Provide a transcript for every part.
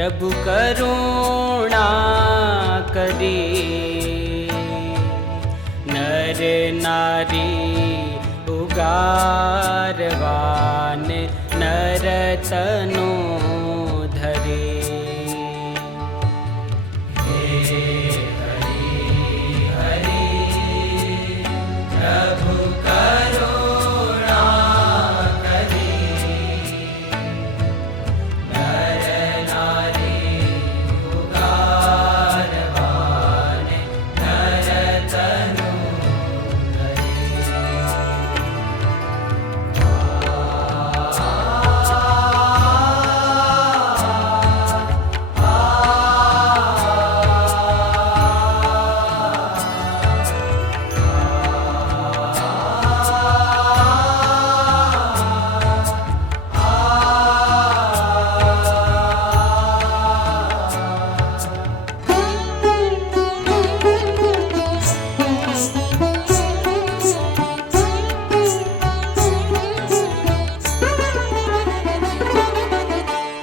प्रभु करुणा करी नर नारी उगारवाने नरतनो धरे। हे हरि हरि प्रभु करुणा करी नर नारी उगारवाने नरतनो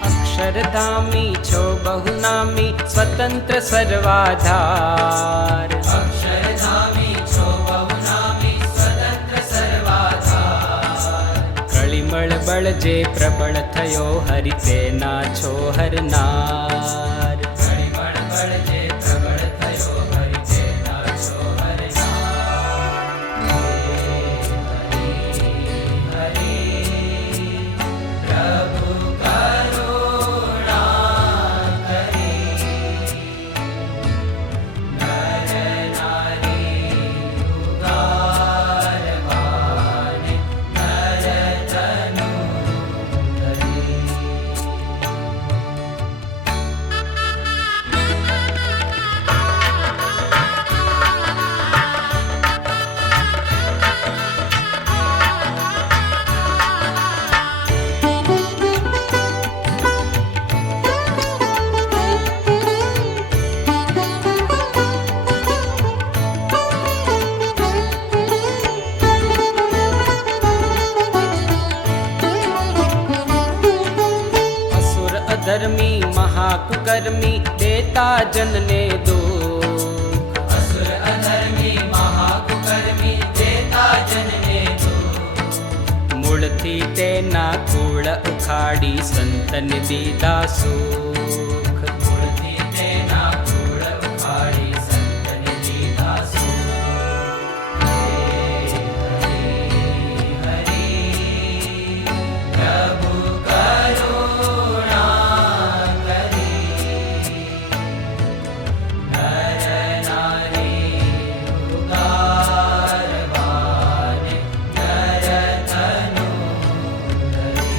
अक्षरधामी छो बहुनामी स्वतंत्र सर्वाधार। अक्षरधामी छो बहुनामी स्वतंत्र सर्वाधार। कलिमळ बळ जे प्रबळ थयो हरि तेना छो हरनार। कलिमळ बळ जे प्रबळ थयो हरि तेना छो हरनार। हे हरि हरि प्रभु करुणा करी नर नारी उगारवाने नरतनो धरे। असुर अधर्मी महाकुकर्मी देता जनने दुख। असुर अधर्मी महाकुकर्मी देता जनने दुख। मूळथी तेना कूळ उखाडी संतने दीदा सुख। मूळथी तेना कूळ उखाडी संतने दीदा सुख। हे हरि हरि प्रभु करुणा करी नर नारी उगारवाने नरतनो धरे।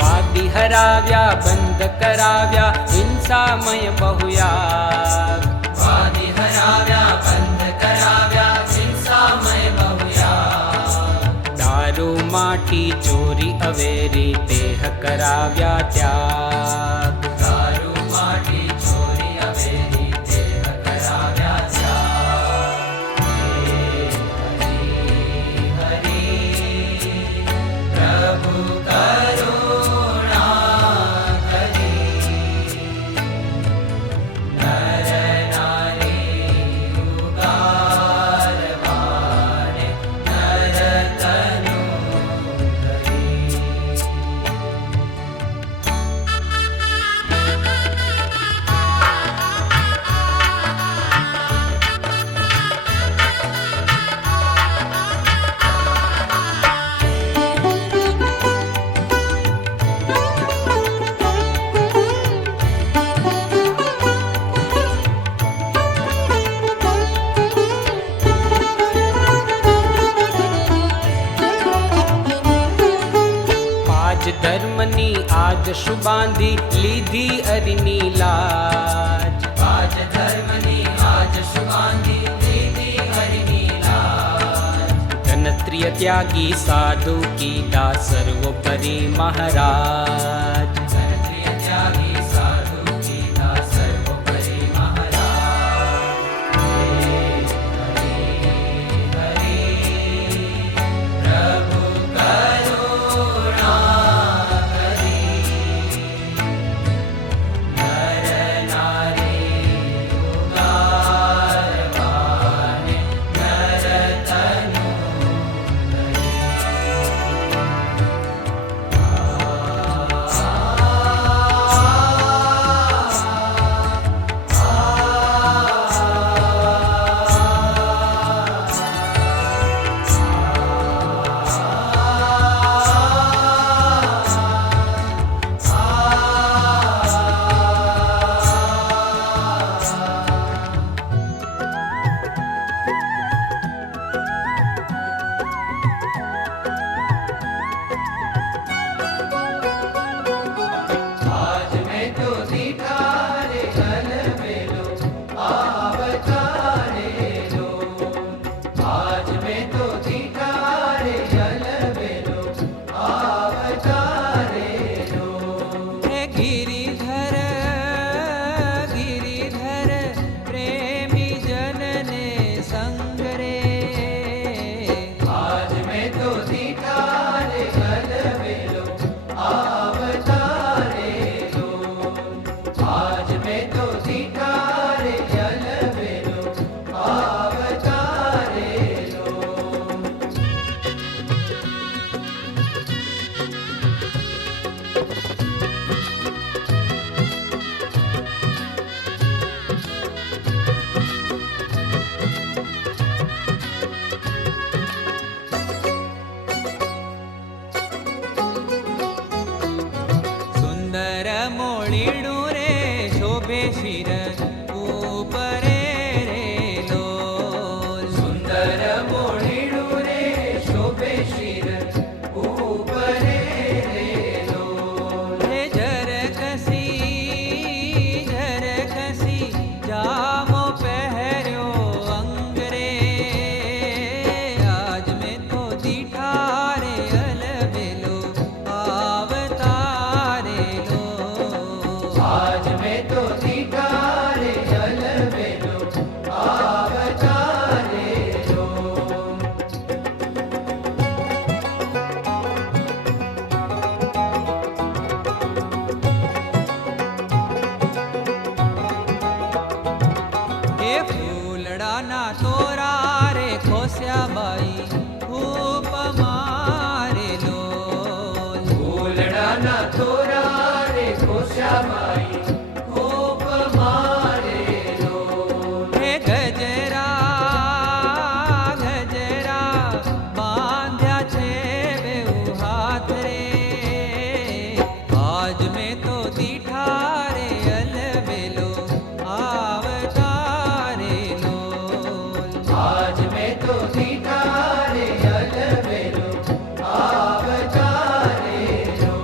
वादी हराव्या बंद कराव्या हिंसामय बहुयाग। वादी हराव्या बंद कराव्या हिंसामय बहुयाग। दारू माटी चोरी अवेरी देह कराव्या त्याग। दारू माटी चोरी अवेरी देह कराव्या त्याग। हे हरि हरि प्रभु करुणा करी नर नारी उगारवाने नरतनो धरे। રાજશું બાંધી લીધી અરની લાજ. રાજ ધર્મની રાજશું બાંધી લીધી અરની લાજ. ધનત્રિય ત્યાગી સાધુ કીધા સર્વોપરી મહારાજ. ધનત્રિય ત્યાગી સાધુ કીધા સર્વોપરી મહારાજ. પ્રભુ કરુણા કરી નર નારી ઉગારવાને નરતનુ आज मैं तो दिठारे अलबेलो आवतारे लो. आज मैं तो दिठारे अलबेलो आवतारे लो. હે ગિરિધર ગિરિધર પ્રેમી જનને સંગ રે. आज मैं तो दिठारे अलबेलो आवतारे लो. आज मैं तो दिठारे अलबेलो आवतारे लो. સુંદર મોળીડું રે શોભે શિર ઉપરે રે લોલ. સુંદર મોઢીડું રે શોભે શિર ઉપરે રે લોલ. હે ઝરકસી જામો પહેર્યો અંગ રે. આજ મેં તો દીઠા રે અલબેલો આવતારે લો. आज मैं तो दिठारे अलबेलो आवतारे लो. હે ફૂલડાના તોરા રે ખોસ્યા બાઈ ખૂબ મારે લોલ. ફૂલડાના તોરા રે ખોશાબાઈ ખૂબ મારે લોલ. હે ગજરા બાંધ્યા છે બેઉ હાથ રે. આજ મેં તો દીઠા રે અલબેલો આવતારે લોલ. आज मैं तो दिठारे अलबेलो आवतारे लो.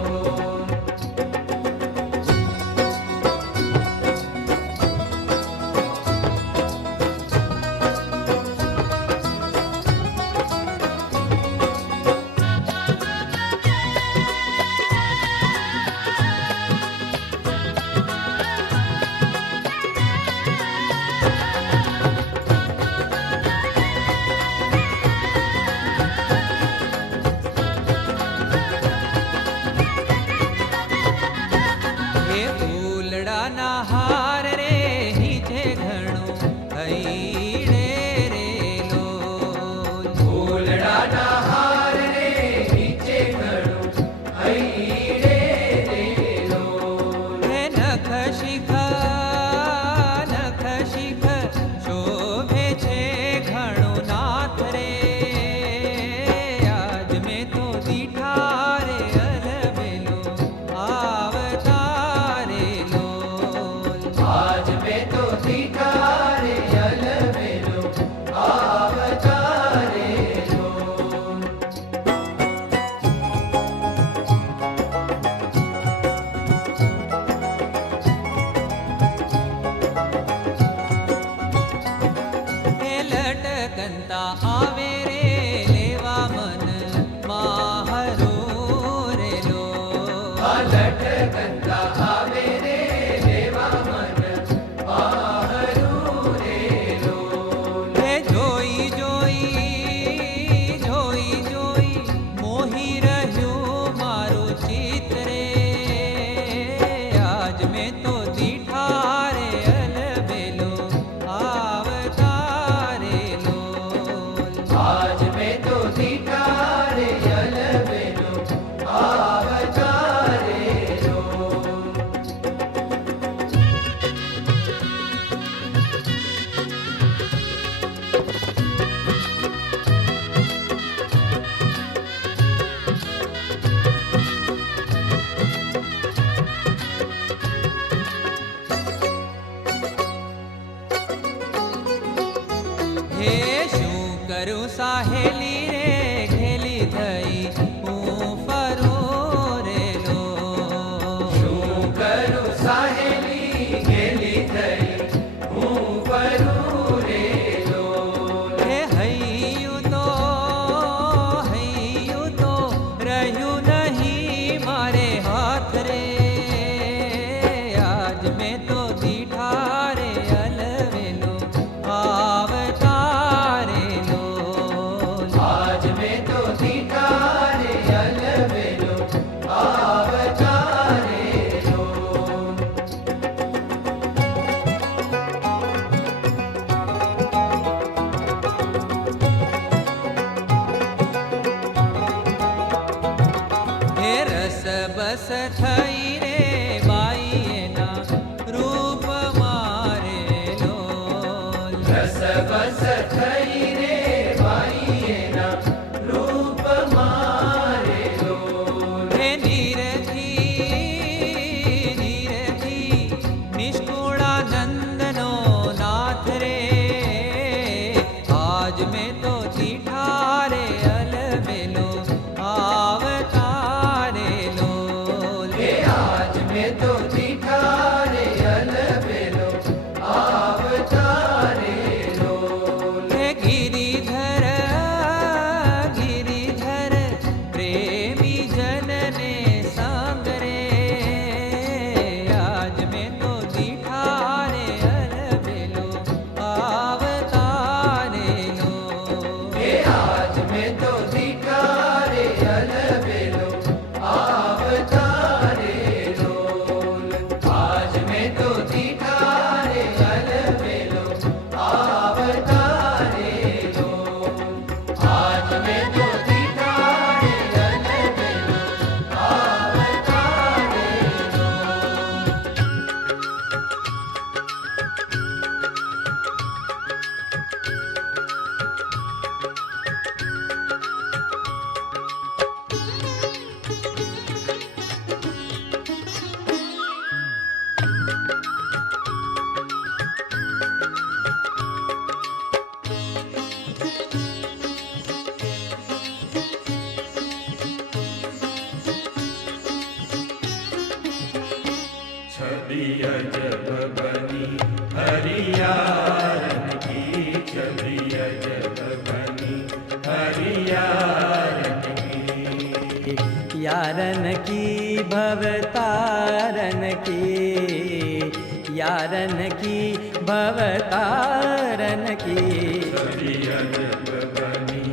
साहेली रे घेली थई हूँ फरूं रे लो શું કરું સાહેલી ઘેલી થઈ હું ફરું રે લોલ હે હૈયું તો રહ્યું નહીં મારે હાથ રે આજ મેં તો દીઠા રે અલવેલો આવતારે લોલ આજ મેં તો દીઠા રે અલવેલો આવતા રે લોલ હે રસ બસ થઈ રે બાઈ એના રૂપ મારે લોલ રસ બસ થઈ રે બાઈ એના રૂપ મારે લોલ હે નીરથી નિષ્કુળાનંદનો નાથ રે આજ મેં તો દીઠા રે અલવેલો આવતારે લોલ હે આજ મેં તો દીઠા રે અલવેલો આવતા રે લોલ હે ગિરિધર પ્રેમી જનને સંગ રે આજ મેં તો દીઠા રે અલવેલો આવતારે લોલ હે આજ મેં તો દીઠા રે અલવેલો આવતા રે લોલ આજ મેં તો દીઠા રે અલવેલો આવતા રે લોલ આજ મેં તો દીઠા રે અલવેલો આવતા રે લોલ छवि अजब बनी हरियारन की छवि अजब बनी हरियारन की यारन की भवतारन की यारन की भवतारन की छवि अजब बनी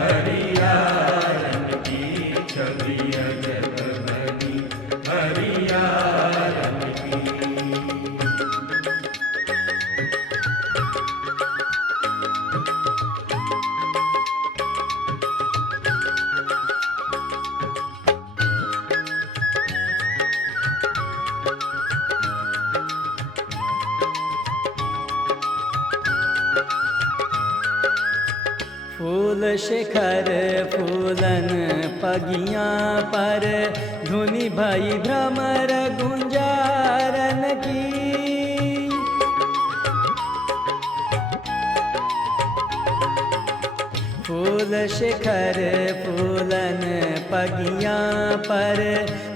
हरियारन की छवि अजब बनी हरियारन की फूल शिखर फूलन पगियाँ पर धुनि भई भ्रमर गुंजारन की फूल शिखर फूलन पगियाँ पर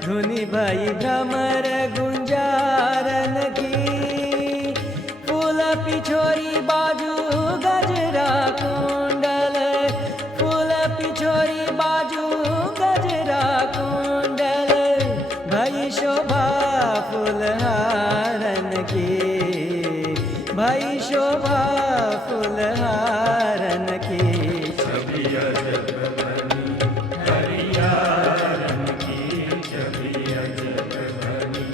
धुनि भई भ्रमर गुंजारन की फूल पिछोरी बाजू गजरा कुंडल फूल पिछोरी बाजू गजरा कुंडल भई शोभा फूलहारन की भई शोभा फूलहारन की छवि अजब बनी हरियारन की छवि अजब बनी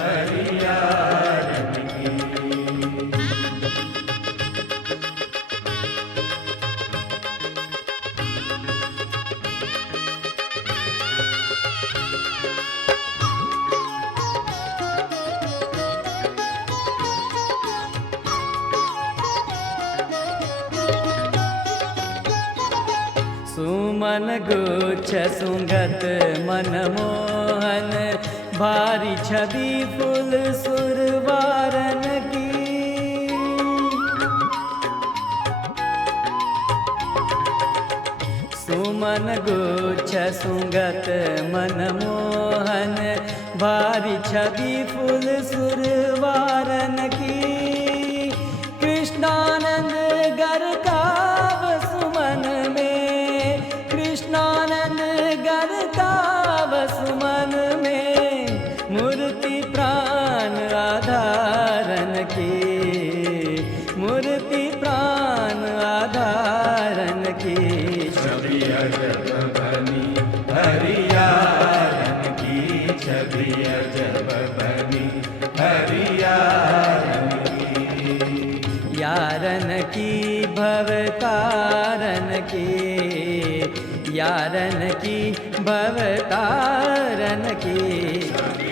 हरियारन की सुमन गुच्छ सुंगत मनमोहन भारी छवि फूल सुरवारन की सुमन गुच्छ सुगत मनमोहन भारी छवि फूल सुरवारन की कृष्णानंद गर काव सुमन में कृष्णानंद गर काव सुमन में मूर्ति प्राण आधारन की मूर्ति प्राण आधारन की छवि अजब बनी हरियारन की छवि अजब बनी हरियारन की यारन की भवतारन की यारन की भवतारन की